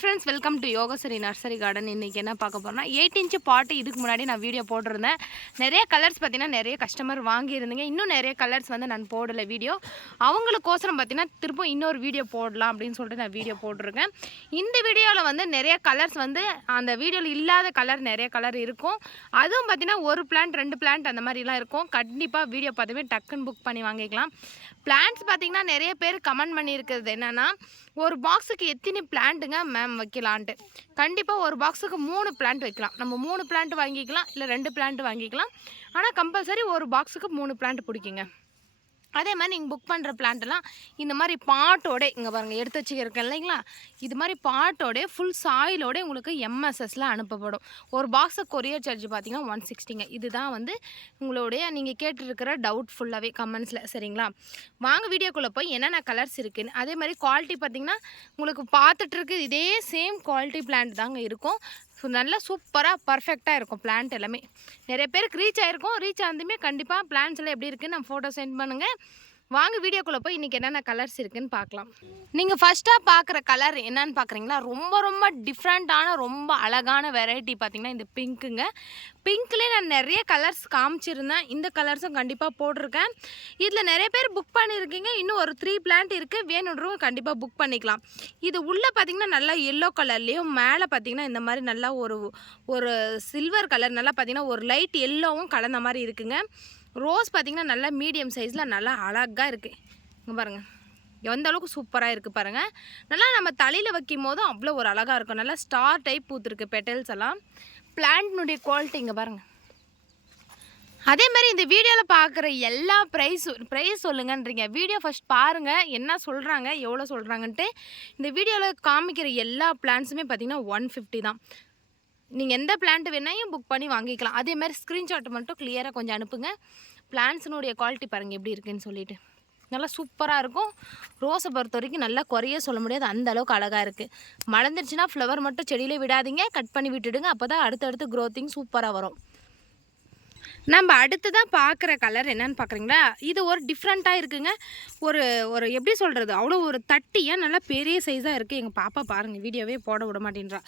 Friends, welcome to Yogashree nursery garden. இன்றைக்கி என்ன பார்க்க போகிறோம்னா 8 இன்ச்சு பாட்டு. இதுக்கு முன்னாடி நான் வீடியோ போட்டிருந்தேன். நிறைய கலர்ஸ் பார்த்தீங்கன்னா நிறைய கஸ்டமர் வாங்கியிருந்தீங்க. இன்னும் நிறைய கலர்ஸ் வந்து நான் போடலை வீடியோ. அவங்களுக்கோசரம் பார்த்தீங்கன்னா திரும்ப இன்னொரு வீடியோ போடலாம் அப்படின்னு சொல்லிட்டு நான் வீடியோ போட்டிருக்கேன். இந்த வீடியோவில் வந்து நிறைய கலர்ஸ் வந்து அந்த வீடியோவில் இல்லாத கலர் நிறைய கலர் இருக்கும். அதுவும் பார்த்தீங்கன்னா ஒரு பிளான்ட் 2 பிளான்ட் அந்த மாதிரிலாம் இருக்கும். கண்டிப்பாக வீடியோ பார்த்துமே டக்குன்னு புக் பண்ணி வாங்கிக்கலாம். பிளான்ட்ஸ் பார்த்தீங்கன்னா நிறைய பேர் கமெண்ட் பண்ணியிருக்கிறது என்னென்னா, ஒரு பாக்ஸுக்கு எத்தனை பிளான்ட்டுங்க மேம் வைக்கலான்ட்டு. கண்டிப்பாக ஒரு பாக்ஸுக்கு 3 பிளான்ட் வைக்கலாம். நம்ம 3 பிளான்ட் வாங்கிக்கலாம், இல்லை 2 பிளான்ட் வாங்கிக்கலாம். ஆனால் கம்பல்சரி ஒரு பாக்ஸுக்கு 3 பிளான்ட் பிடிக்குங்க. அதே மாதிரி நீங்கள் புக் பண்ணுற பிளான்ட்டெல்லாம் இந்த மாதிரி பாட்டோட இங்கே பாருங்கள் எடுத்து வச்சுக்கிறேன் இல்லைங்களா, இது மாதிரி பாட்டோட ஃபுல் சாயிலோட உங்களுக்கு எம்எஸ்எஸ்ல அனுப்பப்படும். ஒரு பாக்ஸுக்கு கொரியர் சார்ஜ் பார்த்தீங்கன்னா 160ங்க. இதுதான் வந்து உங்களுடைய நீங்கள் கேட்டுருக்கிற டவுட் ஃபுல்லாகவே கமெண்ட்ஸில். சரிங்களா, வாங்க வீடியோக்குள்ளே போய் என்னென்ன கலர்ஸ் இருக்குதுன்னு. அதே மாதிரி குவாலிட்டி பார்த்திங்கன்னா உங்களுக்கு பார்த்துட்ருக்கு இதே சேம் குவாலிட்டி பிளான்ட் தாங்க இருக்கும். ஸோ நல்லா சூப்பராக பர்ஃபெக்டாக இருக்கும் பிளான்ட் எல்லாமே. நிறைய பேருக்கு ரீச் ஆகிருக்கும். ரீச் ஆனதுமே கண்டிப்பாக பிளான்ஸ் எல்லாம் எப்படி இருக்குன்னு நம்ம ஃபோட்டோ சென்ட் பண்ணுங்கள். வாங்க வீடியோக்குள்ளே போய் இன்றைக்கி என்னென்ன கலர்ஸ் இருக்குதுன்னு பார்க்கலாம். நீங்கள் ஃபஸ்ட்டாக பார்க்குற கலர் என்னன்னு பார்க்குறீங்களா, ரொம்ப ரொம்ப டிஃப்ரெண்ட்டான ரொம்ப அழகான வெரைட்டி பார்த்திங்கன்னா இந்த பிங்க்குங்க. பிங்க்லேயே நான் நிறைய கலர்ஸ் காமிச்சிருந்தேன். இந்த கலர்ஸும் கண்டிப்பாக போட்டிருக்கேன். இதில் நிறைய பேர் புக் பண்ணியிருக்கீங்க. இன்னும் ஒரு 3 பிளான்ட் இருக்குது. வேணுன்றவங்க கண்டிப்பாக புக் பண்ணிக்கலாம். இது உள்ளே பார்த்திங்கன்னா நல்லா எல்லோ கலர்லேயும், மேலே பார்த்திங்கன்னா இந்த மாதிரி நல்லா ஒரு சில்வர் கலர், நல்லா பார்த்திங்கன்னா ஒரு லைட் எல்லோவும் கலந்த மாதிரி இருக்குங்க. ரோஸ் பார்த்திங்கன்னா நல்லா மீடியம் சைஸில் நல்லா அழகாக இருக்குது. இங்கே பாருங்கள் எந்த அளவுக்கு சூப்பராக இருக்குது பாருங்கள். நல்லா நம்ம தலையில் வைக்கும் போதும் அவ்வளோ ஒரு அழகாக இருக்கும். நல்லா ஸ்டார் டைப் பூத்துருக்கு பெட்டல்ஸ் எல்லாம். பிளான்ட்னுடைய குவாலிட்டி இங்கே பாருங்கள். அதே மாதிரி இந்த வீடியோவில் பார்க்குற எல்லா ப்ரைஸ் சொல்லுங்கன்றீங்க. வீடியோ ஃபஸ்ட் பாருங்கள் என்ன சொல்கிறாங்க, எவ்வளோ சொல்கிறாங்கன்ட்டு. இந்த வீடியோவில் காமிக்கிற எல்லா பிளான்ஸுமே பார்த்திங்கன்னா 150 தான். நீங்கள் எந்த பிளான்ட் வேணாலும் புக் பண்ணி வாங்கிக்கலாம். அதே மாதிரி ஸ்க்ரீன்ஷாட் மட்டும் கிளியராக கொஞ்சம் அனுப்புங்க. பிளான்ட்ஸினுடைய குவாலிட்டி பாருங்கள் எப்படி இருக்குன்னு சொல்லிட்டு. நல்லா சூப்பராக இருக்கும். ரோஸை பொறுத்த வரைக்கும் நல்லா குறைய சொல்ல முடியாது, அந்த அளவுக்கு அழகாக இருக்குது. மலர்ந்துருச்சுன்னா ஃப்ளவர் மட்டும் செடியிலே விடாதீங்க, கட் பண்ணி விட்டுடுங்க. அப்போ தான் அடுத்தடுத்து க்ரோத்திங் சூப்பராக வரும். நம்ம அடுத்ததாக பார்க்குற கலர் என்னன்னு பார்க்குறீங்களா, இது ஒரு டிஃப்ரெண்ட்டாக இருக்குங்க. ஒரு எப்படி சொல்கிறது, அவ்வளோ ஒரு தட்டியாக நல்லா பெரிய சைஸாக இருக்குது. எங்கள் பாப்பா பாருங்கள் வீடியோவே போட விட மாட்டேன்றா.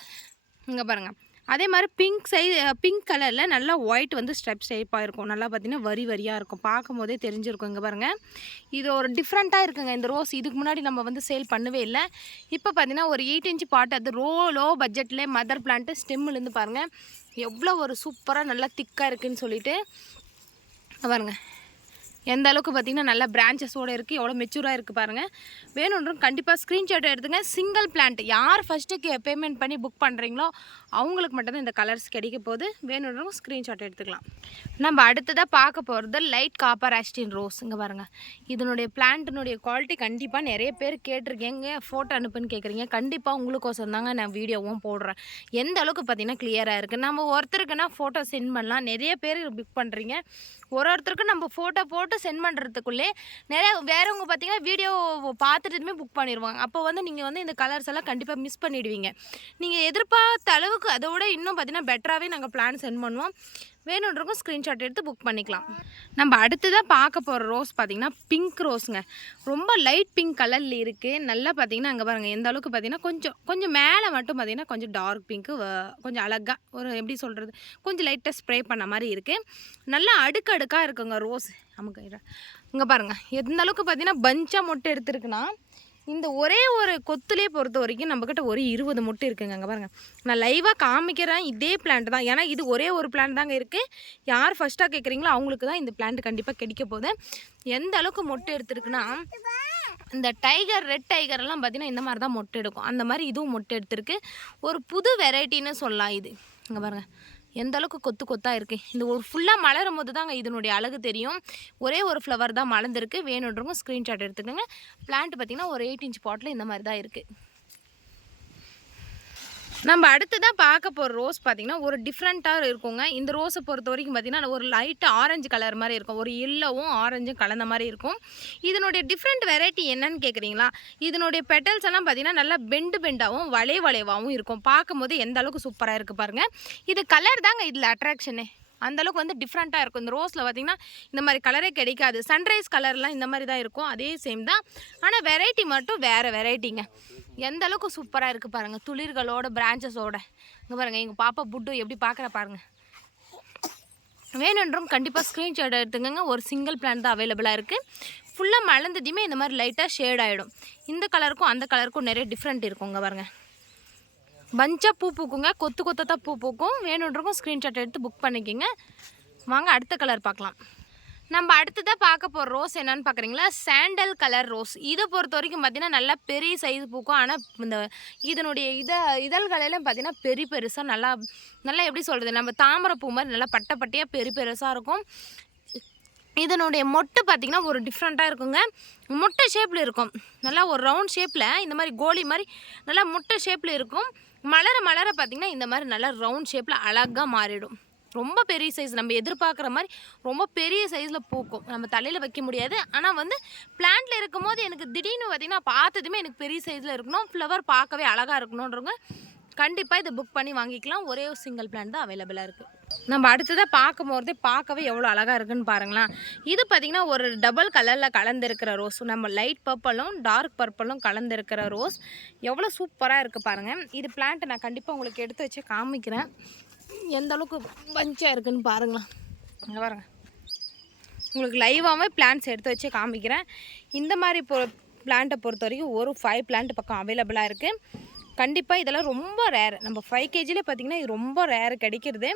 இங்கே பாருங்கள். அதே மாதிரி பிங்க் கலரில் நல்லா ஒயிட் வந்து ஷேப்பாக இருக்கும். நல்லா பார்த்திங்கன்னா வரி வரியாக இருக்கும். பார்க்கும் போதே தெரிஞ்சிருக்கும். இங்கே பாருங்கள், இது ஒரு டிஃப்ரெண்ட்டாக இருக்குங்க இந்த ரோஸ். இதுக்கு முன்னாடி நம்ம வந்து சேல் பண்ணவே இல்லை. இப்போ பார்த்திங்கன்னா ஒரு 8 இன்ச்சு பாட்டு, அது லோ பட்ஜெட்லேயே மதர் பிளான்ட்டு ஸ்டெம்முலேருந்து பாருங்கள் எவ்வளோ ஒரு சூப்பராக நல்லா திக்காக இருக்குதுன்னு சொல்லிட்டு பாருங்கள். எந்த அளவுக்கு பார்த்திங்கன்னா நல்லா பிரான்ச்சஸோடு இருக்குது, எவ்வளோ மெச்சூராக இருக்குது பாருங்கள். வேணுன்றவங்க கண்டிப்பாக ஸ்க்ரீன்ஷாட் எடுத்துங்க. சிங்கிள் பிளான்ட் யார் ஃபஸ்ட்டுக்கு பேமெண்ட் பண்ணி புக் பண்ணுறீங்களோ அவங்களுக்கு மட்டும்தான் இந்த கலர்ஸ் கிடைக்க போகுது. வேணுன்றவங்க ஸ்க்ரீன்ஷாட் எடுத்துக்கலாம். நம்ம அடுத்ததாக பார்க்க போகிறது லைட் காப்பர் ஆஸ்டின் ரோஸ். இங்கே பாருங்கள், இதனுடைய பிளான்ட்டினுடைய குவாலிட்டி கண்டிப்பாக நிறைய பேர் கேட்டிருக்கீங்க, ஃபோட்டோ அனுப்புன்னு கேட்குறீங்க. கண்டிப்பாக உங்களுக்கோசம் தாங்க நான் வீடியோவும் போடுறேன். எந்த அளவுக்கு பார்த்திங்கன்னா கிளியராக இருக்குது. நம்ம ஒருத்தருக்குன்னா ஃபோட்டோ சென்ட் பண்ணலாம். நிறைய பேர் புக் பண்ணுறீங்க. ஒருத்தருக்கு நம்ம ஃபோட்டோ போட்டு சென்ட் பண்ணுறதுக்குள்ளே நிறைய வேறவங்க பார்த்திங்கன்னா வீடியோ பார்த்துட்டுமே புக் பண்ணிடுவாங்க. அப்போ வந்து நீங்கள் வந்து இந்த கலர்ஸ் எல்லாம் கண்டிப்பாக மிஸ் பண்ணிவிடுவீங்க. நீங்கள் எதிர்பார்த்த அளவுக்கு அதோட இன்னும் பார்த்திங்கன்னா பெட்டராகவே நாங்கள் பிளான் சென்ட் பண்ணுவோம். வேணுன்றவங்க ஸ்க்ரீன்ஷாட் எடுத்து புக் பண்ணிக்கலாம். நம்ம அடுத்ததாக பார்க்க போகிற ரோஸ் பார்த்திங்கன்னா பிங்க் ரோஸுங்க. ரொம்ப லைட் பிங்க் கலரில் இருக்குது. நல்லா பார்த்திங்கன்னா அங்கே பாருங்கள் எந்த அளவுக்கு பார்த்திங்கன்னா கொஞ்சம் மேலே மட்டும் பார்த்திங்கன்னா கொஞ்சம் டார்க் பிங்க்கு, கொஞ்சம் அழகாக ஒரு எப்படி சொல்கிறது, கொஞ்சம் லைட்டாக ஸ்ப்ரே பண்ண மாதிரி இருக்குது. நல்லா அடுக்காக இருக்குங்க ரோஸ். நமக்கு இங்கே பாருங்கள் எந்த அளவுக்கு பார்த்திங்கன்னா பஞ்சாக மொட்டை எடுத்துருக்குன்னா, இந்த ஒரே ஒரு கொத்துலேயே பொறுத்த வரைக்கும் நம்மக்கிட்ட ஒரு 20 மொட்டு இருக்குங்க. அங்கே பாருங்கள், நான் லைவாக காமிக்கிறேன். இதே பிளான்ட் தான், ஏன்னா இது ஒரே ஒரு பிளான்ட் தாங்க இருக்குது. யார் ஃபஸ்ட்டாக கேட்குறீங்களோ அவங்களுக்கு தான் இந்த பிளான்ட் கண்டிப்பாக கிடைக்க போகுது. எந்த அளவுக்கு மொட்டை எடுத்துருக்குன்னா, இந்த ரெட் டைகர்லாம் பார்த்திங்கன்னா இந்த மாதிரி தான் மொட்டை எடுக்கும். அந்த மாதிரி இதுவும் மொட்டை எடுத்துருக்கு. ஒரு புது வெரைட்டின்னு சொல்லலாம் இது. இங்கே பாருங்கள் எந்த அளவுக்கு கொத்தாக இருக்குது. இந்த ஒரு ஃபுல்லாக மலரும் போது தாங்க இதனுடைய அழகு தெரியும். ஒரே ஒரு ஃப்ளவர் தான் மலர்ந்துருக்கு. வேணுன்றவங்க ஸ்க்ரீன்ஷாட் எடுத்துக்கோங்க. பிளான்ட் பார்த்திங்கன்னா ஒரு 8 இன்ச் பாட்டில் இந்த மாதிரி தான் இருக்குது. நம்ம அடுத்ததாக பார்க்க போகிற ரோஸ் பார்த்திங்கன்னா ஒரு டிஃப்ரெண்ட்டாக இருக்குங்க. இந்த ரோஸை பொறுத்த வரைக்கும் பார்த்திங்கன்னா ஒரு லைட்டு ஆரஞ்சு கலர் மாதிரி இருக்கும். ஒரு எல்லோவும் ஆரஞ்சும் கலந்த மாதிரி இருக்கும். இதனுடைய டிஃப்ரெண்ட் வெரைட்டி என்னன்னு கேட்குறீங்களா, இதனுடைய பெட்டல்ஸ் எல்லாம் பார்த்திங்கன்னா நல்லா பெண்டாகவும் வளைவாகவும் இருக்கும். பார்க்கும்போது எந்த அளவுக்கு சூப்பராக இருக்குது பாருங்கள். இது கலர் தாங்க இதில் அட்ராக்ஷனே. அந்தளவுக்கு வந்து டிஃப்ரெண்ட்டாக இருக்கும். இந்த ரோஸில் பார்த்திங்கன்னா இந்த மாதிரி கலரே கிடைக்காது. சன்ரைஸ் கலர்லாம் இந்த மாதிரி தான் இருக்கும். அதே சேம் தான், ஆனால் வெரைட்டி மட்டும் வேறு வெரைட்டிங்க. எந்த அளவுக்கு சூப்பராக இருக்குது பாருங்கள், துளிர்களோட பிரான்ச்சஸோட. இங்கே பாருங்கள் எங்கள் பாப்பா புட்டு எப்படி பார்க்குற பாருங்கள். வேணுன்றவங்க கண்டிப்பாக ஸ்க்ரீன்ஷாட் எடுத்துக்கோங்க. ஒரு சிங்கிள் பிளான் தான் அவைலபிளாக இருக்குது. ஃபுல்லாக மலர்ந்ததையுமே இந்த மாதிரி லைட்டாக ஷேட் ஆகிடும். இந்த கலருக்கும் அந்த கலருக்கும் நிறைய டிஃப்ரெண்ட் இருக்குங்க பாருங்கள். பஞ்சாக பூ பூக்குங்க, கொத்து கொத்தாக பூ பூக்கும். வேணுன்றவங்க ஸ்க்ரீன்ஷாட் எடுத்து புக் பண்ணிக்கோங்க. வாங்க அடுத்த கலர் பார்க்கலாம். நம்ம அடுத்ததாக பார்க்க போகிற ரோஸ் என்னன்னு பார்க்குறீங்களா, சாண்டல் கலர் ரோஸ். இதை பொறுத்த வரைக்கும் பார்த்திங்கன்னா நல்லா பெரிய சைஸ் பூக்கும். ஆனால் இந்த இதனுடைய இதழ்களெல்லாம் பார்த்திங்கன்னா பெரிய பெருசாக நல்லா நல்லா எப்படி சொல்கிறது, நம்ம தாமரை பூ மாதிரி நல்லா பட்டை பட்டையாக பெரிய பெருசாக இருக்கும். இதனுடைய மொட்டு பார்த்திங்கன்னா ஒரு டிஃப்ரெண்ட்டாக இருக்குங்க. முட்டை ஷேப்பில் இருக்கும். நல்லா ஒரு ரவுண்ட் ஷேப்பில் இந்த மாதிரி கோலி மாதிரி நல்லா முட்டை ஷேப்பில் இருக்கும். மலர மலர பார்த்திங்கன்னா இந்த மாதிரி நல்லா ரவுண்ட் ஷேப்பில் அழகாக மாறிடும். ரொம்ப பெரிய சைஸ், நம்ம எதிர்பார்க்குற மாதிரி ரொம்ப பெரிய சைஸில் பூக்கும். நம்ம தலையில் வைக்க முடியாது. ஆனால் வந்து பிளான்ட்டில் இருக்கும் போது எனக்கு திடீர்னு பார்த்திங்கன்னா பார்த்ததுமே எனக்கு பெரிய சைஸில் இருக்கணும், ஃப்ளவர் பார்க்கவே அழகாக இருக்கணுன்றவங்க கண்டிப்பாக இதை புக் பண்ணி வாங்கிக்கலாம். ஒரே ஒரு சிங்கிள் பிளான் தான் அவைலபிளாக இருக்குது. நம்ம அடுத்ததாக பார்க்கும் போதே பார்க்கவே எவ்வளோ அழகாக இருக்குன்னு பாருங்களேன். இது பார்த்திங்கன்னா ஒரு டபுள் கலரில் கலந்துருக்கிற ரோஸ். நம்ம லைட் பர்பிளும் டார்க் பர்பிளும் கலந்துருக்கிற ரோஸ் எவ்வளோ சூப்பராக இருக்குது பாருங்கள். இது பிளான்ட்டை நான் கண்டிப்பாக உங்களுக்கு எடுத்து வச்சு காமிக்கிறேன். எந்த அளவுக்கு பஞ்சாக இருக்குன்னு பாருங்களேன். இங்கே பாருங்கள், உங்களுக்கு லைவாகவே பிளான்ட்ஸ் எடுத்து வச்சு காமிக்கிறேன். இந்த மாதிரி பிளான்ட்டை பொறுத்த வரைக்கும் ஒரு 5 பிளான்ட் பக்கம் அவைலபிளாக இருக்குது. கண்டிப்பாக இதெல்லாம் ரொம்ப ரேர். நம்ம 5 kgலே பார்த்திங்கன்னா இது ரொம்ப ரேர் கிடைக்கிறது.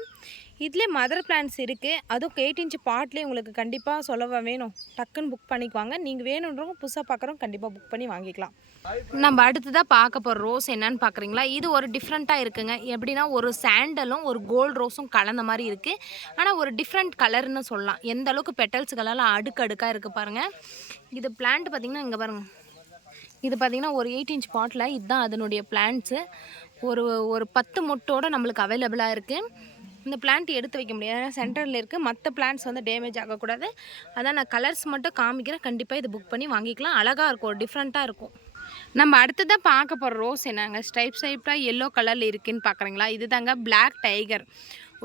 இதிலே மதர் பிளான்ட்ஸ் இருக்குது. அதுவும் 8 inch பாட்லேயே உங்களுக்கு கண்டிப்பாக சொல்லவா வேணும், டக்குன்னு புக் பண்ணிக்குவாங்க. நீங்கள் வேணுன்றவங்க புதுசாக பார்க்குறோம் கண்டிப்பாக புக் பண்ணி வாங்கிக்கலாம். நம்ம அடுத்ததாக பார்க்க போகிற ரோஸ் என்னன்னு பார்க்குறீங்களா, இது ஒரு டிஃப்ரெண்ட்டாக இருக்குங்க. எப்படின்னா ஒரு சாண்டலும் ஒரு கோல்டு ரோஸும் கலந்த மாதிரி இருக்குது. ஆனால் ஒரு டிஃப்ரெண்ட் கலர்னு சொல்லலாம். எந்த அளவுக்கு பெட்டல்ஸுகளெல்லாம் அடுக்கடுக்காக இருக்குது பாருங்கள். இது பிளான்ட் பார்த்திங்கன்னா இங்கே பாருங்கள், இது பார்த்திங்கன்னா ஒரு 8 inch பாட்டில் இதுதான் அதனுடைய பிளான்ட்ஸு. ஒரு 10 மொட்டோடு நம்மளுக்கு அவைலபிளாக இருக்குது. இந்த பிளான்ட் எடுத்து வைக்க முடியாது, ஏன்னா சென்டரில் இருக்குது. மற்ற பிளான்ட்ஸ் வந்து டேமேஜ் ஆகக்கூடாது. அதான் நான் கலர்ஸ் மட்டும் காமிக்கிறேன். கண்டிப்பாக இது புக் பண்ணி வாங்கிக்கலாம். அழகாக இருக்கும், ஒரு டிஃப்ரெண்ட்டாக இருக்கும். நம்ம அடுத்ததாக பார்க்க போகிற ரோஸ் என்னங்க, ஸ்ட்ரைப்டாக எல்லோ கலரில் இருக்குதுன்னு பார்க்குறீங்களா, இது தாங்க பிளாக் டைகர்.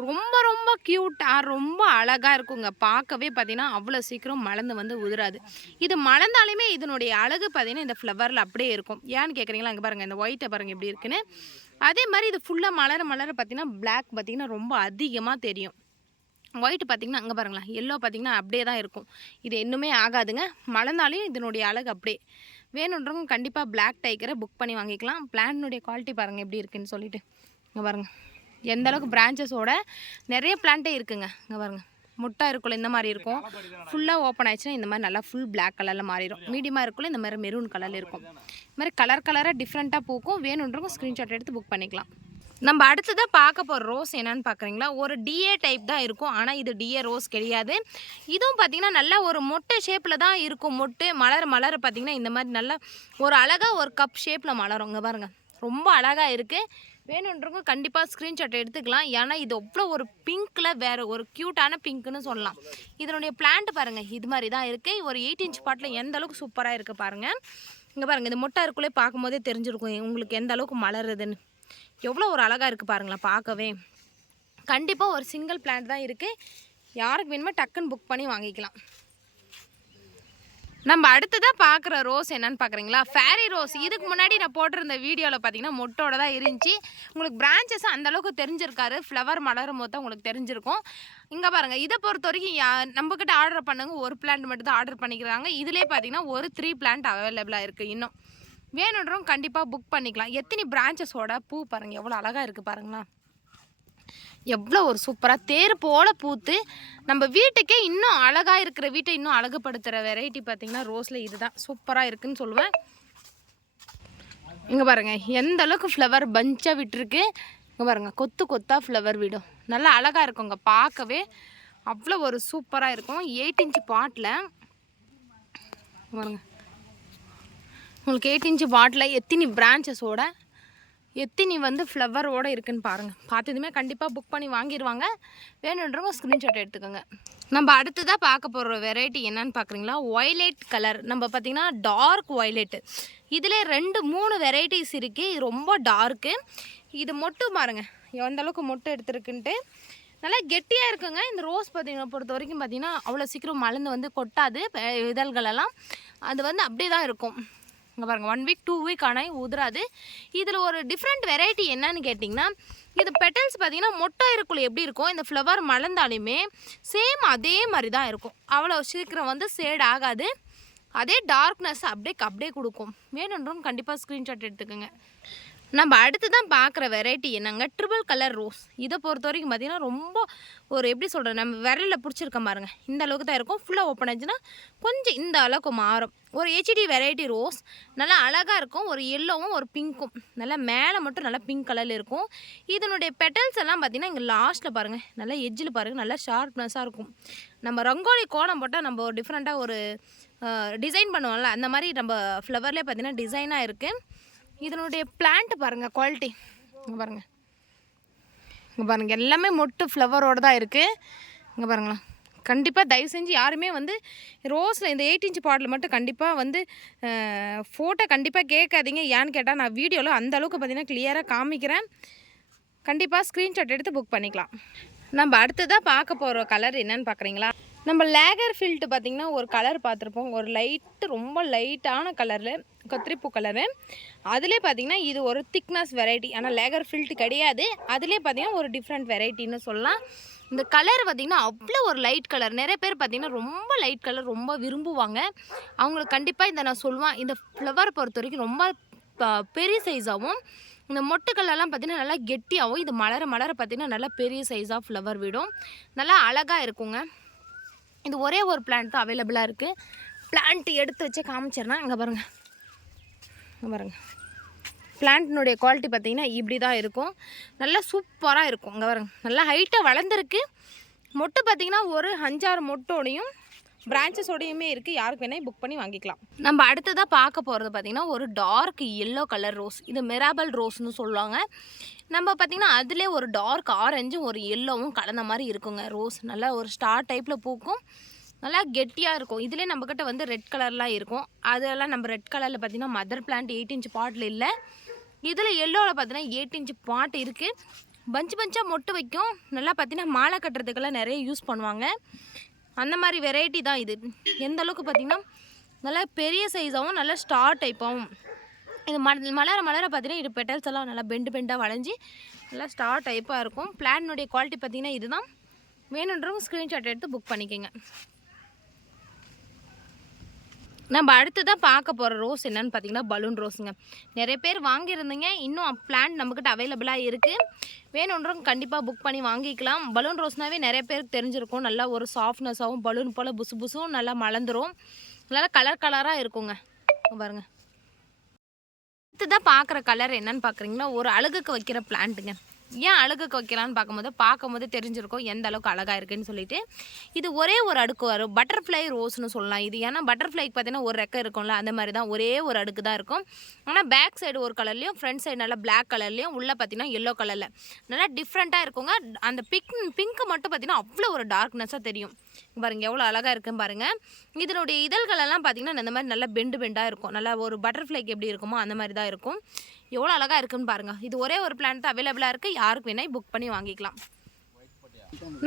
ரொம்ப ரொம்ப க்யூட்டாக ரொம்ப அழகாக இருக்குங்க. பார்க்கவே பார்த்திங்கன்னா அவ்வளோ சீக்கிரம் மலர்ந்து வந்து உதிராது. இது மலர்ந்தாலுமே இதனுடைய அழகு பார்த்திங்கன்னா இந்த ஃப்ளவரில் அப்படியே இருக்கும். ஏன்னு கேட்குறீங்களா, அங்கே பாருங்கள் இந்த ஒயிட்டை பாருங்கள் எப்படி இருக்குன்னு. அதே மாதிரி இது ஃபுல்லாக மலர மலர பார்த்திங்கன்னா பிளாக் பார்த்திங்கன்னா ரொம்ப அதிகமாக தெரியும். ஒயிட் பார்த்திங்கன்னா அங்கே பாருங்களேன், எல்லோ பார்த்திங்கன்னா அப்படியே தான் இருக்கும். இது இன்னுமே ஆகாதுங்க, மலர்ந்தாலையும் இதனுடைய அழகு அப்படியே. வேணுன்றவங்க கண்டிப்பாக பிளாக் டைகரை புக் பண்ணி வாங்கிக்கலாம். பிளான்னுடைய குவாலிட்டி பாருங்கள் எப்படி இருக்குன்னு சொல்லிட்டு. இங்கே பாருங்கள் எந்த அளவுக்கு பிரான்ச்சஸோட நிறைய பிளான்ட்டே இருக்குங்க. இங்கே பாருங்கள் முட்டை இருக்குள்ள இந்த மாதிரி இருக்கும். ஃபுல்லாக ஓப்பன் ஆயிடுச்சுன்னா இந்த மாதிரி நல்லா ஃபுல் பிளாக் கலரில் மாறிடும். மீடியமாக இருக்குள்ள இந்த மாதிரி மெரூன் கலரில் இருக்கும். இந்த மாதிரி கலராக டிஃப்ரெண்ட்டாக பூக்கும். வேணுன்றவங்க ஸ்க்ரீன்ஷாட் எடுத்து புக் பண்ணிக்கலாம். நம்ம அடுத்ததாக பார்க்க போகிற ரோஸ் என்னன்னு பார்க்குறீங்களா, ஒரு டிஏ டைப் தான் இருக்கும். ஆனால் இது டிஏ ரோஸ் கிடையாது. இதுவும் பார்த்திங்கன்னா நல்லா ஒரு மொட்டை ஷேப்பில் தான் இருக்கும். மொட்டு மலர பார்த்திங்கன்னா இந்த மாதிரி நல்லா ஒரு அழகாக ஒரு கப் ஷேப்பில் மலரும். இங்கே பாருங்கள் ரொம்ப அழகாக இருக்குது. வேணுன்றவங்க கண்டிப்பாக ஸ்க்ரீன்ஷாட் எடுத்துக்கலாம். ஏன்னா இது அவ்வளோ ஒரு பிங்க்கில் வேறு ஒரு க்யூட்டான பிங்க்குன்னு சொல்லலாம். இதனுடைய பிளான்ட் பாருங்கள் இது மாதிரி தான் இருக்குது. ஒரு 8 inch பாட்டில் எந்த அளவுக்கு சூப்பராக இருக்குது பாருங்கள். இங்கே பாருங்கள் இந்த மொட்டை இருக்குள்ளே பார்க்கும்போதே தெரிஞ்சிருக்கும் உங்களுக்கு எந்த அளவுக்கு மலருதுன்னு. எவ்வளோ ஒரு அழகாக இருக்குது பாருங்களேன் பார்க்கவே. கண்டிப்பாக ஒரு சிங்கிள் பிளான்ட் தான் இருக்குது. யாருக்கு வேணுமோ டக்குன்னு புக் பண்ணி வாங்கிக்கலாம். நம்ம அடுத்ததாக பார்க்குற ரோஸ் என்னன்னு பார்க்குறீங்களா, ஃபேரி ரோஸ். இதுக்கு முன்னாடி நான் போட்டிருந்த வீடியோவில் பார்த்தீங்கன்னா மொட்டோட தான் இருந்துச்சு. உங்களுக்கு பிரான்ச்சஸ் அந்தளவுக்கு தெரிஞ்சிருக்காரு. ஃப்ளவர் மலரும் போது தான் உங்களுக்கு தெரிஞ்சிருக்கும். இங்கே பாருங்கள் இதை பொறுத்த வரைக்கும் நம்மக்கிட்ட ஆர்டர் பண்ணுங்க ஒரு பிளான்ட் மட்டும் தான் ஆர்டர் பண்ணிக்கிறாங்க. இதிலே பார்த்தீங்கன்னா ஒரு 3 பிளான்ட் அவைலபிளாக இருக்குது. இன்னும் வேணுன்றவங்க கண்டிப்பாக புக் பண்ணிக்கலாம். எத்தனை பிரான்ச்சஸோட பூ பாருங்கள் எவ்வளோ அழகாக இருக்குது பாருங்களா. எவ்வளோ ஒரு சூப்பராக தேர் போல் பூத்து நம்ம வீட்டுக்கே இன்னும் அழகாக இருக்கிற வீட்டை இன்னும் அழகுபடுத்துகிற வெரைட்டி பார்த்திங்கன்னா ரோஸில் இதுதான் சூப்பராக இருக்குதுன்னு சொல்லுவேன். இங்கே பாருங்கள் எந்த அளவுக்கு ஃப்ளவர் பஞ்சாக விட்டுருக்கு. இங்கே பாருங்கள் கொத்து கொத்தாக ஃப்ளவர் விடும். நல்லா அழகாக இருக்குங்க பார்க்கவே. அவ்வளோ ஒரு சூப்பராக இருக்கும். 8 inch பாட்டில் பாருங்கள் உங்களுக்கு 8 inch பாட்டில் எத்தனை பிரான்ச்சஸோட எத்தனை வந்து ஃப்ளவரோடு இருக்குதுன்னு பாருங்கள். பார்த்ததுமே கண்டிப்பாக புக் பண்ணி வாங்கிடுவாங்க. வேணுன்றவங்க ஸ்க்ரீன்ஷாட் எடுத்துக்கோங்க. நம்ம அடுத்ததாக பார்க்க போகிற வெரைட்டி என்னன்னு பார்க்குறீங்களா, ஒய்லெட் கலர். நம்ம பார்த்திங்கன்னா டார்க் ஒய்லெட்டு. இதில் 2-3 வெரைட்டிஸ் இருக்குது. இது ரொம்ப டார்க்கு. இது மொட்டு பாருங்கள் எந்த அளவுக்கு மொட்டு எடுத்துருக்குன்ட்டு. நல்லா கெட்டியாக இருக்குங்க. இந்த ரோஸ் பார்த்திங்கன்னா பொறுத்த வரைக்கும் பார்த்திங்கன்னா அவ்வளோ சீக்கிரம் மலர்ந்து வந்து கொட்டாது இதழ்களெல்லாம். அது வந்து அப்படியே தான் இருக்கும். இங்கே பாருங்கள் 1 வீக் 2 வீக் ஆனால் உதிராது. இதில் ஒரு டிஃப்ரெண்ட் வெரைட்டி என்னன்னு கேட்டிங்கன்னா, இது பெட்டல்ஸ் பார்த்திங்கன்னா மொட்டை இருக்குள்ள எப்படி இருக்கும், இந்த ஃப்ளவர் மலர்ந்தாலுமே சேம் அதே மாதிரி தான் இருக்கும். அவ்வளோ சீக்கிரம் வந்து ஷேட் ஆகாது. அதே டார்க்னஸ் அப்படியே கொடுக்கும். வேணுன்றவங்க கண்டிப்பாக ஸ்க்ரீன்ஷாட் எடுத்துக்கோங்க. நம்ம அடுத்து தான் பார்க்குற வெரைட்டி என்னங்க, ட்ரிபிள் கலர் ரோஸ். இதை பொறுத்த வரைக்கும் பார்த்திங்கன்னா ரொம்ப ஒரு எப்படி சொல்கிறேன், நம்ம விரலில் பிடிச்சிருக்க பாருங்கள், இந்த அளவுக்கு தான் இருக்கும். ஃபுல்லாக ஓப்பன் ஆச்சுன்னா கொஞ்சம் இந்த அளவுக்கு மாறும். ஒரு ஹெச்டி வெரைட்டி ரோஸ் நல்லா அழகாக இருக்கும். ஒரு எல்லோவும் ஒரு பிங்க்கும் நல்லா மேலே மட்டும் நல்லா பிங்க் கலரில் இருக்கும். இதனுடைய பெட்டல்ஸ் எல்லாம் பார்த்திங்கன்னா இங்கே லாஸ்ட்டில் பாருங்கள், நல்லா எஜ்ஜில் பாருங்கள், நல்லா ஷார்ப்னஸாக இருக்கும். நம்ம ரங்கோலி கோலம் போட்டால் நம்ம ஒரு டிஃப்ரெண்ட்டாக ஒரு டிசைன் பண்ணுவோம்ல, அந்த மாதிரி நம்ம ஃப்ளவர்லேயே பார்த்திங்கன்னா டிசைனாக இருக்குது. இதனுடைய பிளான்ட் பாருங்கள், குவாலிட்டி இங்கே பாருங்கள், இங்கே பாருங்கள் எல்லாமே மொட்டு ஃப்ளவரோடு தான் இருக்குது. இங்கே பாருங்களேன். கண்டிப்பாக தயவு செஞ்சு யாருமே வந்து ரோஸில் இந்த 8 இன்ச் பாட்டில் மட்டும் கண்டிப்பாக வந்து ஃபோட்டோ கண்டிப்பாக கேட்காதீங்க. ஏன்னு கேட்டால் நான் வீடியோவில் அந்தளவுக்கு பார்த்திங்கன்னா கிளியராக காமிக்கிறேன். கண்டிப்பாக ஸ்க்ரீன்ஷாட் எடுத்து புக் பண்ணிக்கலாம். நம்ம அடுத்ததாக பார்க்க போகிற கலர் என்னன்னு பார்க்குறீங்களா, நம்ம லேகர் ஃபில்ட்டு பார்த்திங்கன்னா ஒரு கலர் பார்த்துருப்போம், ஒரு லைட்டு ரொம்ப லைட்டான கலரில் கத்திரிப்பூ கலரு. அதிலே பார்த்திங்கன்னா இது ஒரு திக்னஸ் வெரைட்டி, ஆனால் லேகர் ஃபில்ட்டு கிடையாது. அதிலே பார்த்திங்கன்னா ஒரு டிஃப்ரெண்ட் வெரைட்டின்னு சொல்லலாம். இந்த கலர் பார்த்திங்கன்னா அவ்வளோ ஒரு லைட் கலர். நிறைய பேர் பார்த்திங்கன்னா ரொம்ப லைட் கலர் ரொம்ப விரும்புவாங்க. அவங்களுக்கு கண்டிப்பாக இதை நான் சொல்லுவேன். இந்த ஃப்ளவர் பொறுத்த வரைக்கும் ரொம்ப பெரிய சைஸாகவும், இந்த மொட்டுக்கல்லாம் பார்த்திங்கன்னா நல்லா கெட்டியாகவும், இது மலர பார்த்திங்கன்னா நல்லா பெரிய சைஸாக ஃப்ளவர் விடும். நல்லா அழகாக இருக்குங்க. இது ஒரே ஒரு பிளான்ட் தான் அவைலபிளாக இருக்குது. பிளான்ட் எடுத்து வச்சு காமிச்சிடறேன். இங்கே பாருங்கள், இங்கே பாருங்கள். பிளான்ட்னுடைய குவாலிட்டி பார்த்திங்கன்னா இப்படி தான் இருக்கும். நல்லா சூப்பராக இருக்கும். இங்கே பாருங்கள், நல்லா ஹைட்டாக வளர்ந்துருக்கு. மொட்டு பார்த்திங்கன்னா ஒரு 5-6 மொட்டோடையும் பிரான்ச்சஸோடையுமே இருக்குது. யாருக்கு வேணால் புக் பண்ணி வாங்கிக்கலாம். நம்ம அடுத்ததாக பார்க்க போகிறது பார்த்திங்கன்னா ஒரு டார்க் எல்லோ கலர் ரோஸ். இது மிராபல் ரோஸ்னு சொல்லுவாங்க. நம்ம பார்த்திங்கன்னா அதிலே ஒரு டார்க் ஆரஞ்சும் ஒரு எல்லோவும் கலந்த மாதிரி இருக்குங்க. ரோஸ் நல்லா ஒரு ஸ்டார் டைப்பில் பூக்கும், நல்லா கெட்டியாக இருக்கும். இதிலே நம்மக்கிட்ட வந்து ரெட் கலர்லாம் இருக்கும். அதெல்லாம் நம்ம ரெட் கலரில் பார்த்திங்கன்னா மதர் பிளான்ட் 8 இன்ச் பாட்டில் இல்லை. இதில் எல்லோவில் பார்த்திங்கன்னா 8 இன்ச் பாட் இருக்குது. பஞ்சாக மொட்டு வைக்கும். நல்லா பார்த்திங்கன்னா மாலை கட்டுறதுக்கெல்லாம் நிறைய யூஸ் பண்ணுவாங்க. அந்த மாதிரி வெரைட்டி தான் இது. எந்த அளவுக்கு பார்த்திங்கன்னா நல்லா பெரிய சைஸாகவும் நல்லா ஸ்டார் டைப்பாகவும். இது மலர பார்த்திங்கன்னா இது பெட்டல்ஸ் எல்லாம் நல்லா பெண்டாக வளைஞ்சி நல்லா ஸ்டார் டைப்பாக இருக்கும். பிளான்னுடைய குவாலிட்டி பார்த்திங்கன்னா இதுதான். வேணுன்றவங்க ஸ்க்ரீன்ஷாட் எடுத்து புக் பண்ணிக்கோங்க. நம்ம அடுத்ததாக பார்க்க போகிற ரோஸ் என்னென்னு பார்த்திங்கன்னா பலூன் ரோஸுங்க. நிறைய பேர் வாங்கியிருந்தீங்க. இன்னும் பிளான்ட் நம்மக்கிட்ட அவைலபிளாக இருக்குது. வேணுன்றவங்க கண்டிப்பாக புக் பண்ணி வாங்கிக்கலாம். பலூன் ரோஸ்னாவே நிறைய பேருக்கு தெரிஞ்சிருக்கும். நல்லா ஒரு சாஃப்ட்னஸாகவும் பலூன் போல் புசும் நல்லா மலர்ந்துடும். நல்லா கலராக இருக்குங்க. பாருங்கள். அடுத்ததாக பார்க்குற கலர் என்னென்னு பார்க்குறீங்கன்னா ஒரு அழகுக்கு வைக்கிற பிளான்ட்டுங்க. ஏன் அழகுக்கு வைக்கலான்னு பார்க்கும்போது தெரிஞ்சிருக்கும் எந்த அளவுக்கு அழகாக இருக்குன்னு சொல்லிட்டு. இது ஒரே ஒரு அடுக்கு வரும். பட்டர்ஃப்ளை ரோஸ்னு சொல்லலாம் இது. ஏன்னா பட்டர்ஃப்ளைக்கு பார்த்தீங்கன்னா ஒரு ரெக்கை இருக்கும்ல, அந்த மாதிரி தான் ஒரே ஒரு அடுக்கு தான் இருக்கும். ஆனால் பேக் சைடு ஒரு கலர்லேயும் ஃப்ரண்ட் சைடு நல்லா பிளாக் கலர்லேயும் உள்ளே பார்த்தீங்கன்னா எல்லோ கலரில் நல்லா டிஃப்ரெண்ட்டாக இருக்குங்க. அந்த பிங்க்கு மட்டும் பார்த்தீங்கன்னா அவ்வளோ ஒரு டார்க்னஸாக தெரியும். பாருங்கள் எவ்வளோ அழகாக இருக்குன்னு பாருங்கள். இதனுடைய இதழ்களெல்லாம் பார்த்திங்கன்னா இந்த மாதிரி நல்லா பெண்டாக இருக்கும். நல்லா ஒரு பட்டர்ஃப்ளைக்கு எப்படி இருக்குமோ அந்த மாதிரி தான் இருக்கும். எவ்வளோ அழகாக இருக்குன்னு பாருங்கள். இது ஒரே ஒரு பிளான்ட் தான் அவைலபிளாக இருக்குது. யாருக்கு வேணால் புக் பண்ணி வாங்கிக்கலாம்.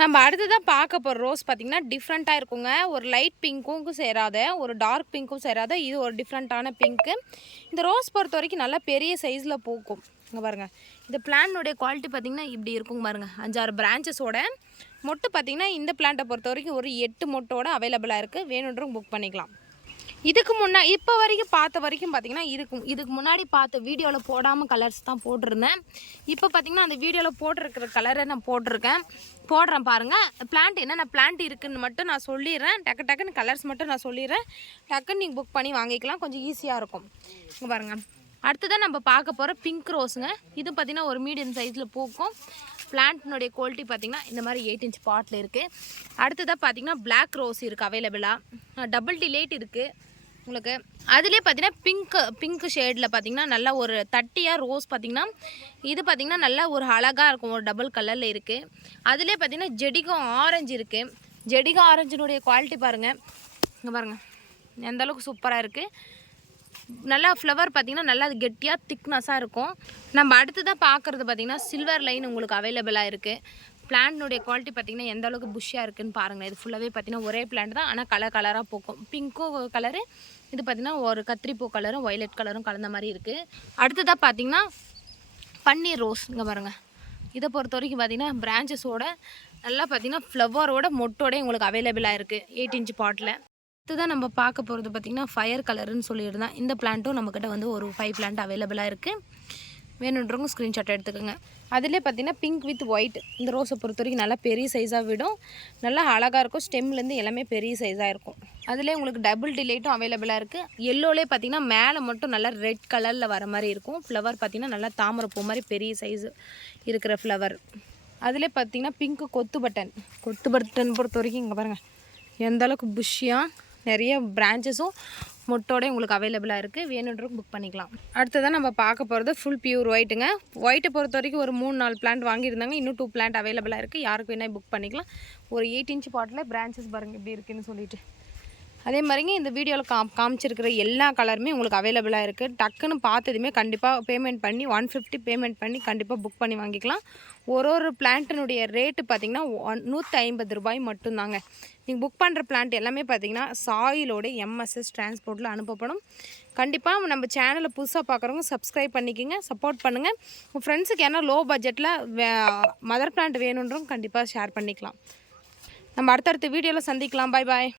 நம்ம அடுத்ததாக பார்க்க போகிற ரோஸ் பார்த்திங்கன்னா டிஃப்ரெண்ட்டாக இருக்குங்க. ஒரு லைட் பிங்க்கும் சேராத, ஒரு டார்க் பிங்க்கும் சேராத, இது ஒரு டிஃப்ரெண்ட்டான பிங்க்கு. இந்த ரோஸ் பொறுத்த வரைக்கும் நல்லா பெரிய சைஸில் பூக்கும். இங்கே பாருங்கள். இந்த பிளான்னுடைய குவாலிட்டி பார்த்திங்கன்னா இப்படி இருக்குங்க பாருங்கள். 5-6 பிரான்ச்சஸோட மொட்டு பார்த்திங்கன்னா இந்த பிளான்ட்டை பொறுத்த வரைக்கும் ஒரு 8 மொட்டோட அவைலபிளாக இருக்குது. வேணுன்றவங்க புக் பண்ணிக்கலாம். இதுக்கு முன்னாடி இப்போ வரைக்கும் பார்த்த வரைக்கும் பார்த்திங்கன்னா இதுக்கு முன்னாடி பார்த்த வீடியோவில் போடாமல் கலர்ஸ் தான் போட்டிருந்தேன். இப்போ பார்த்திங்கன்னா அந்த வீடியோவில் போட்டிருக்கிற கலரை நான் போடுறேன் பாருங்கள். பிளான்ட் என்னென்ன பிளான்ட் இருக்குதுன்னு மட்டும் நான் சொல்லிடுறேன். டக்குன்னு கலர்ஸ் மட்டும் நான் சொல்லிடுறேன். டக்குன்னு நீங்கள் புக் பண்ணி வாங்கிக்கலாம். கொஞ்சம் ஈஸியாக இருக்கும். இங்கே பாருங்கள். அடுத்ததான் நம்ம பார்க்க போகிற பிங்க் ரோஸுங்க. இது பார்த்திங்கன்னா ஒரு மீடியம் சைஸில் பூக்கும். பிளான்ட்னுடைய குவாலிட்டி பார்த்திங்கன்னா இந்த மாதிரி 8 இன்ச் பாட்டில் இருக்குது. அடுத்ததாக பார்த்திங்கன்னா பிளாக் ரோஸ் இருக்குது அவைலபிளாக. டபுள் டிலேட் இருக்குது உங்களுக்கு. அதுலேயே பார்த்திங்கன்னா பிங்க் ஷேடில் பார்த்திங்கன்னா நல்லா ஒரு தட்டியாக ரோஸ் பார்த்திங்கன்னா இது பார்த்திங்கன்னா நல்லா ஒரு அழகாக இருக்கும். ஒரு டபுள் கலரில் இருக்குது. அதுலேயே பார்த்திங்கன்னா ஜெடிகோ ஆரஞ்சு இருக்குது. ஜெடிகோ ஆரஞ்சினுடைய குவாலிட்டி பாருங்கள். இங்கே பாருங்கள் எந்த அளவுக்கு சூப்பராக இருக்குது. நல்லா ஃப்ளவர் பார்த்திங்கன்னா நல்லா கெட்டியாக திக்னஸாக இருக்கும். நம்ம அடுத்ததாக பார்க்குறது பார்த்திங்கன்னா சில்வர் லைன் உங்களுக்கு அவைலபிளாக இருக்குது. பிளான்ட்னுடைய குவாலிட்டி பார்த்திங்கன்னா எந்த அளவுக்கு புஷ்ஷாக இருக்குதுன்னு பாருங்கள். இது ஃபுல்லாகவே பார்த்திங்கன்னா ஒரே பிளான்ட் தான், ஆனால் கலராக பூக்கும். பிங்க்கும் கலரு, இது பார்த்திங்கன்னா ஒரு கத்திரிப்பூ கலரும் வயலட் கலரும் கலந்த மாதிரி இருக்குது. அடுத்ததாக பார்த்திங்கன்னா பன்னீர் ரோஸ். இங்கே பாருங்கள், இதை பொறுத்த வரைக்கும் பார்த்திங்கன்னா பிரான்ச்சஸோட நல்லா பார்த்திங்கன்னா ஃப்ளவரோட மொட்டோட உங்களுக்கு அவைலபிளாக இருக்குது 8 இன்ச் பாட்டில். அடுத்ததான் நம்ம பார்க்க போகிறது பார்த்திங்கன்னா ஃபயர் கலருன்னு சொல்லியிருந்தேன். இந்த பிளான்ட்டும் நம்மக்கிட்ட வந்து ஒரு 5 பிளான்ட் அவைலபிளாக இருக்குது. வேணுன்றவங்க ஸ்க்ரீன்ஷாட் எடுத்துக்கோங்க. அதிலே பார்த்திங்கன்னா பிங்க் வித் ஒயிட். இந்த ரோஸை பொறுத்த வரைக்கும் நல்லா பெரிய சைஸாக விடும், நல்லா அழகாக இருக்கும். ஸ்டெம்லேருந்து எல்லாமே பெரிய சைஸாக இருக்கும். அதிலே உங்களுக்கு டபுள் டிலைட்டும் அவைலபிளாக இருக்குது. எல்லோலே பார்த்திங்கன்னா மேலே மட்டும் நல்லா ரெட் கலரில் வர மாதிரி இருக்கும். ஃப்ளவர் பார்த்திங்கன்னா நல்லா தாமரை பூ மாதிரி பெரிய சைஸு இருக்கிற ஃப்ளவர். அதிலே பார்த்திங்கன்னா பிங்க்கு கொத்து பட்டன் பொறுத்த வரைக்கும் இங்கே பாருங்கள் எந்த அளவுக்கு புஷ்ஷியாக நிறைய பிரான்ச்சஸும் மொட்டோட உங்களுக்கு அவைலபிளாக இருக்குது. வேணுன்றவங்க புக் பண்ணிக்கலாம். அடுத்ததான் நம்ம பார்க்க போகிறது ஃபுல் பியூர் ஒயிட்டுங்க. ஒயிட்டை பொறுத்த வரைக்கும் ஒரு 3-4 பிளான்ட் வாங்கியிருந்தாங்க. இன்னும் 2 பிளான்ட் அவைலபிளாக இருக்குது. யாருக்கு வேணால் புக் பண்ணிக்கலாம். ஒரு 8 இன்ச் பாட்டில் பிரான்ச்சஸ் பாருங்கள் எப்படி இருக்குதுன்னு சொல்லிட்டு. அதே மாதிரிங்க இந்த வீடியோவில் காமிச்சிருக்கிற எல்லா கலருமே உங்களுக்கு அவைலபிளாக இருக்குது. டக்குன்னு பார்த்ததுமே கண்டிப்பாக பேமெண்ட் பண்ணி 150 பேமெண்ட் பண்ணி கண்டிப்பாக புக் பண்ணி வாங்கிக்கலாம். ஒரு பிளான்ட்டினுடைய ரேட்டு பார்த்திங்கன்னா 150 ரூபாய் மட்டும்தாங்க. நீங்கள் புக் பண்ணுற பிளான்ட் எல்லாமே பார்த்திங்கன்னா சாயிலோட எம்எஸ்எஸ் டிரான்ஸ்போர்ட்டில் அனுப்பப்படும். கண்டிப்பாக நம்ம சேனலை புதுசாக பார்க்குறவங்க சப்ஸ்கிரைப் பண்ணிக்கோங்க, சப்போர்ட் பண்ணுங்கள். உங்கள் ஃப்ரெண்ட்ஸுக்கு ஏன்னா லோ பட்ஜெட்டில் மதர் பிளான்ட் வேணுன்றவங்க கண்டிப்பாக ஷேர் பண்ணிக்கலாம். நம்ம அடுத்தடுத்த வீடியோவில் சந்திக்கலாம். பாய் பாய்.